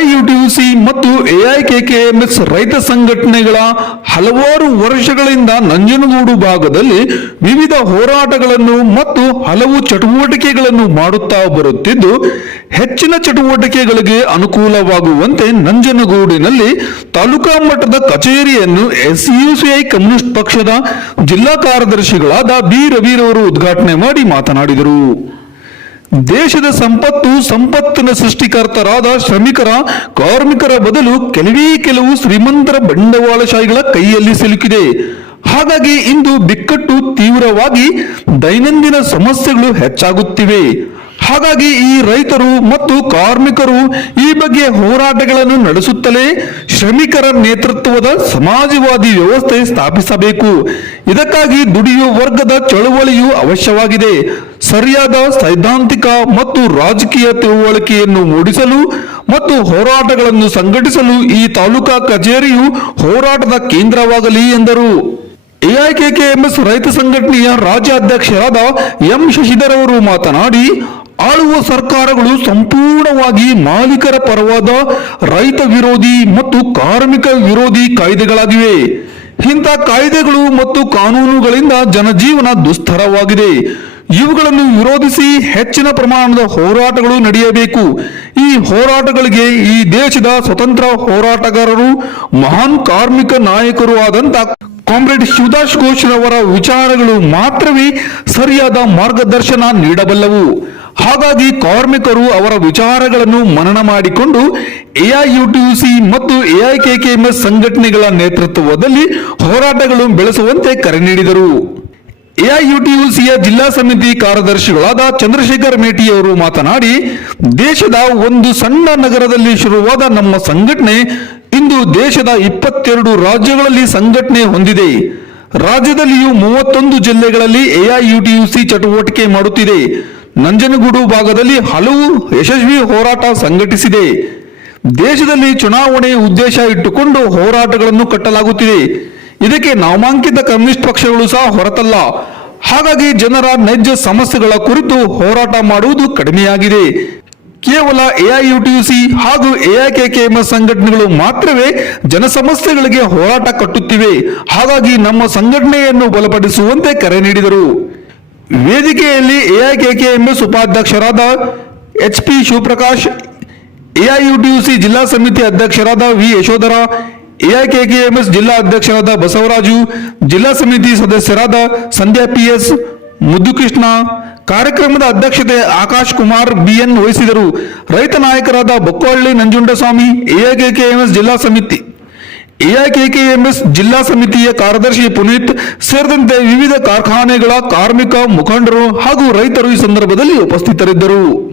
AIUTUC ಮತ್ತು ಎಐಕೆಕೆಎಂಎಸ್ ರೈತ ಸಂಘಟನೆಗಳ ಹಲವಾರು ವರ್ಷಗಳಿಂದ ನಂಜನಗೂಡು ಭಾಗದಲ್ಲಿ ವಿವಿಧ ಹೋರಾಟಗಳನ್ನು ಮತ್ತು ಹಲವು ಚಟುವಟಿಕೆಗಳನ್ನು ಮಾಡುತ್ತಾ ಬರುತ್ತಿದ್ದು, ಹೆಚ್ಚಿನ ಚಟುವಟಿಕೆಗಳಿಗೆ ಅನುಕೂಲವಾಗುವಂತೆ ನಂಜನಗೂಡಿನಲ್ಲಿ ತಾಲೂಕಾ ಮಟ್ಟದ ಕಚೇರಿಯನ್ನು ಎಸ್ಯುಸಿಐ ಕಮ್ಯುನಿಸ್ಟ್ ಪಕ್ಷದ ಜಿಲ್ಲಾ ಕಾರ್ಯದರ್ಶಿಗಳಾದ ಬಿ ರವಿರವರು ಉದ್ಘಾಟನೆ ಮಾಡಿ ಮಾತನಾಡಿದರು. ದೇಶದ ಸಂಪತ್ತು ಸಂಪತ್ತಿನ ಸೃಷ್ಟಿಕರ್ತರಾದ ಶ್ರಮಿಕರ, ಕಾರ್ಮಿಕರ ಬದಲು ಕೆಲವೇ ಕೆಲವು ಶ್ರೀಮಂತರ ಬಂಡವಾಳಶಾಹಿಗಳ ಕೈಯಲ್ಲಿ ಸಿಲುಕಿದೆ. ಹಾಗಾಗಿ ಇಂದು ಬಿಕ್ಕಟ್ಟು ತೀವ್ರವಾಗಿ ದೈನಂದಿನ ಸಮಸ್ಯೆಗಳು ಹೆಚ್ಚಾಗುತ್ತಿವೆ. ಹಾಗಾಗಿ ಈ ರೈತರು ಮತ್ತು ಕಾರ್ಮಿಕರು ಈ ಬಗ್ಗೆ ಹೋರಾಟಗಳನ್ನು ನಡೆಸುತ್ತಲೇ ಶ್ರಮಿಕರ ನೇತೃತ್ವದ ಸಮಾಜವಾದಿ ವ್ಯವಸ್ಥೆ ಸ್ಥಾಪಿಸಬೇಕು. ಇದಕ್ಕಾಗಿ ದುಡಿಯುವ ವರ್ಗದ ಚಳುವಳಿಯು ಅವಶ್ಯವಾಗಿದೆ. ಸರಿಯಾದ ಸೈದ್ಧಾಂತಿಕ ಮತ್ತು ರಾಜಕೀಯ ತಿಳುವಳಿಕೆಯನ್ನು ಮೂಡಿಸಲು ಮತ್ತು ಹೋರಾಟಗಳನ್ನು ಸಂಘಟಿಸಲು ಈ ತಾಲೂಕಾ ಕಚೇರಿಯು ಹೋರಾಟದ ಕೇಂದ್ರವಾಗಲಿ ಎಂದರು. ಎಐಕೆಕೆಎಂಎಸ್ ರೈತ ಸಂಘಟನೆಯ ರಾಜ್ಯಾಧ್ಯಕ್ಷರಾದ ಎಂ ಶಶಿಧರ್ ಅವರು ಮಾತನಾಡಿ ಆಳುವ ಸರ್ಕಾರಗಳು ಸಂಪೂರ್ಣವಾಗಿ ಮಾಲೀಕರ ಪರವಾದ ರೈತ ವಿರೋಧಿ ಮತ್ತು ಕಾರ್ಮಿಕ ವಿರೋಧಿ ಕಾಯ್ದೆಗಳಾಗಿವೆ. ಇಂಥ ಕಾಯ್ದೆಗಳು ಮತ್ತು ಕಾನೂನುಗಳಿಂದ ಜನಜೀವನ ದುಸ್ತರವಾಗಿದೆ. ಇವುಗಳನ್ನು ವಿರೋಧಿಸಿ ಹೆಚ್ಚಿನ ಪ್ರಮಾಣದ ಹೋರಾಟಗಳು ನಡೆಯಬೇಕು. ಈ ಹೋರಾಟಗಳಿಗೆ ಈ ದೇಶದ ಸ್ವತಂತ್ರ ಹೋರಾಟಗಾರರು, ಮಹಾನ್ ಕಾರ್ಮಿಕ ನಾಯಕರು ಆದಂತ ಕಾಮ್ರೇಡ್ ಶಿವದಾಸ್ ಘೋಷ್ರವರ ವಿಚಾರಗಳು ಮಾತ್ರವೇ ಸರಿಯಾದ ಮಾರ್ಗದರ್ಶನ ನೀಡಬಲ್ಲವು. ಹಾಗಾಗಿ ಕಾರ್ಮಿಕರು ಅವರ ವಿಚಾರಗಳನ್ನು ಮನನ ಮಾಡಿಕೊಂಡು ಎಐಯುಟಿಯುಸಿ ಮತ್ತು ಎಐಕೆಕೆಎಂಎಸ್ ಸಂಘಟನೆಗಳ ನೇತೃತ್ವದಲ್ಲಿ ಹೋರಾಟಗಳು ಬೆಳೆಸುವಂತೆ ಕರೆ ನೀಡಿದರು. ಎಐಯುಟಿಯುಸಿಯ ಜಿಲ್ಲಾ ಸಮಿತಿ ಕಾರ್ಯದರ್ಶಿಗಳಾದ ಚಂದ್ರಶೇಖರ್ ಮೇಟಿಯವರು ಮಾತನಾಡಿ, ದೇಶದ ಒಂದು ಸಣ್ಣ ನಗರದಲ್ಲಿ ಶುರುವಾದ ನಮ್ಮ ಸಂಘಟನೆ ಇಂದು ದೇಶದ ಇಪ್ಪತ್ತೆರಡು ರಾಜ್ಯಗಳಲ್ಲಿ ಸಂಘಟನೆ ಹೊಂದಿದೆ. ರಾಜ್ಯದಲ್ಲಿಯೂ ಮೂವತ್ತೊಂದು ಜಿಲ್ಲೆಗಳಲ್ಲಿ ಎಐಯುಟಿಯುಸಿ ಚಟುವಟಿಕೆ ಮಾಡುತ್ತಿದೆ. ನಂಜನಗೂಡು ಭಾಗದಲ್ಲಿ ಹಲವು ಯಶಸ್ವಿ ಹೋರಾಟ ಸಂಘಟಿಸಿದೆ. ದೇಶದಲ್ಲಿ ಚುನಾವಣೆ ಉದ್ದೇಶ ಇಟ್ಟುಕೊಂಡು ಹೋರಾಟಗಳನ್ನು ಕಟ್ಟಲಾಗುತ್ತಿದೆ. ಇದಕ್ಕೆ ನಾಮಾಂಕಿತ ಕಮ್ಯುನಿಸ್ಟ್ ಪಕ್ಷಗಳು ಸಹ ಹೊರತಲ್ಲ. ಹಾಗಾಗಿ ಜನರ ನೈಜ ಸಮಸ್ಯೆಗಳ ಕುರಿತು ಹೋರಾಟ ಮಾಡುವುದು ಕಡಿಮೆಯಾಗಿದೆ. ಕೇವಲ ಎಐಯುಟಿಯುಸಿ ಹಾಗೂ ಎಐಕೆಕೆಎಂಎಸ್ ಸಂಘಟನೆಗಳು ಮಾತ್ರವೇ ಜನ ಸಮಸ್ಯೆಗಳಿಗೆ ಹೋರಾಟ ಕಟ್ಟುತ್ತಿವೆ. ಹಾಗಾಗಿ ನಮ್ಮ ಸಂಘಟನೆಯನ್ನು ಬಲಪಡಿಸುವಂತೆ ಕರೆ ನೀಡಿದರು. ವೇದಿಕೆಯಲ್ಲಿ ಎಐಕೆಕೆಎಂಎಸ್ ಉಪಾಧ್ಯಕ್ಷರಾದ ಎಚ್ ಪಿ ಶಿವಪ್ರಕಾಶ್, ಎಐಯುಟಿಯುಸಿ ಜಿಲ್ಲಾ ಸಮಿತಿ ಅಧ್ಯಕ್ಷರಾದ ವಿ ಯಶೋಧರ ಎಐಕೆಕೆಎಂಎಸ್ ಜಿಲ್ಲಾ ಅಧ್ಯಕ್ಷರಾದ ಬಸವರಾಜು, ಜಿಲ್ಲಾ ಸಮಿತಿ ಸದಸ್ಯರಾದ ಸಂಧ್ಯಾ ಪಿಎಸ್, ಮುದ್ದುಕೃಷ್ಣ, ಕಾರ್ಯಕ್ರಮದ ಅಧ್ಯಕ್ಷತೆ ಆಕಾಶ್ ಕುಮಾರ್ ಬಿಎನ್ ವಹಿಸಿದರು. ರೈತ ನಾಯಕರಾದ ಬೊಕ್ಕವಳ್ಳಿ ನಂಜುಂಡಸ್ವಾಮಿ ಎಐಕೆಕೆಎಂಎಸ್ ಜಿಲ್ಲಾ ಸಮಿತಿ ಎಐಕೆಕೆಎಂಎಸ್ ಜಿಲ್ಲಾ ಸಮಿತಿಯ ಕಾರ್ಯದರ್ಶಿ ಪುನೀತ್ ಸೇರಿದಂತೆ ವಿವಿಧ ಕಾರ್ಖಾನೆಗಳ ಕಾರ್ಮಿಕ ಮುಖಂಡರು ಹಾಗೂ ರೈತರು ಈ ಸಂದರ್ಭದಲ್ಲಿ ಉಪಸ್ಥಿತರಿದ್ದರು.